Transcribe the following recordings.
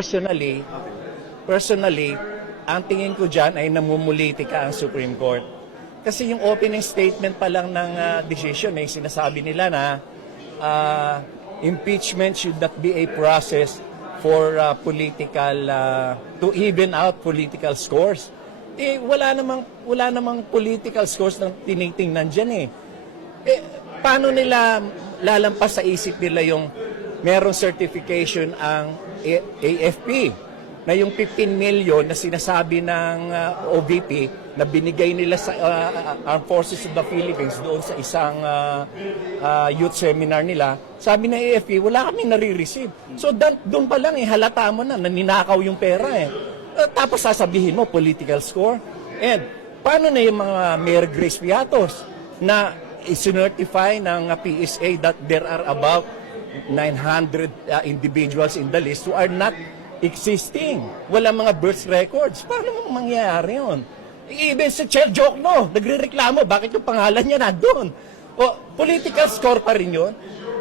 Personally, ang tingin ko dyan ay namumulitika ang Supreme Court. Kasi yung opening statement pa lang ng decision, sinasabi nila na impeachment should not be a process for to even out political scores. Wala namang political scores na tinitingnan dyan paano nila lalampas sa isip nila yung merong certification ang AFP na yung 15 million na sinasabi ng OVP na binigay nila sa Armed Forces of the Philippines doon sa isang youth seminar nila, sabi ng AFP, wala kaming nare-receive. So doon pa lang halata mo na ninakaw yung pera tapos sasabihin mo, political score. And paano na yung mga Mayor Grace Piatos na isinertify ng PSA that there are about 900 individuals in the list who are not existing. Wala mga birth records. Paano mangyayari yun? Even si Chair Jokno, nagre-reklamo, bakit yung pangalan niya nandun? Political score pa rin yun.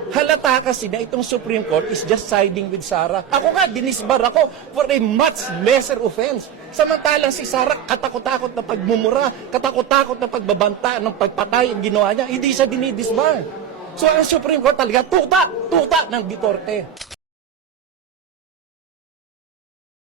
Halata kasi na itong Supreme Court is just siding with Sara. Ako nga, dinisbar ako for a much lesser offense. Samantalang si Sara, katakot-takot na pagmumura, katakot-takot na pagbabanta ng pagpatay ang ginawa niya, hindi siya dinidisbar. So ang Supreme Court talaga, tuta ng Duterte.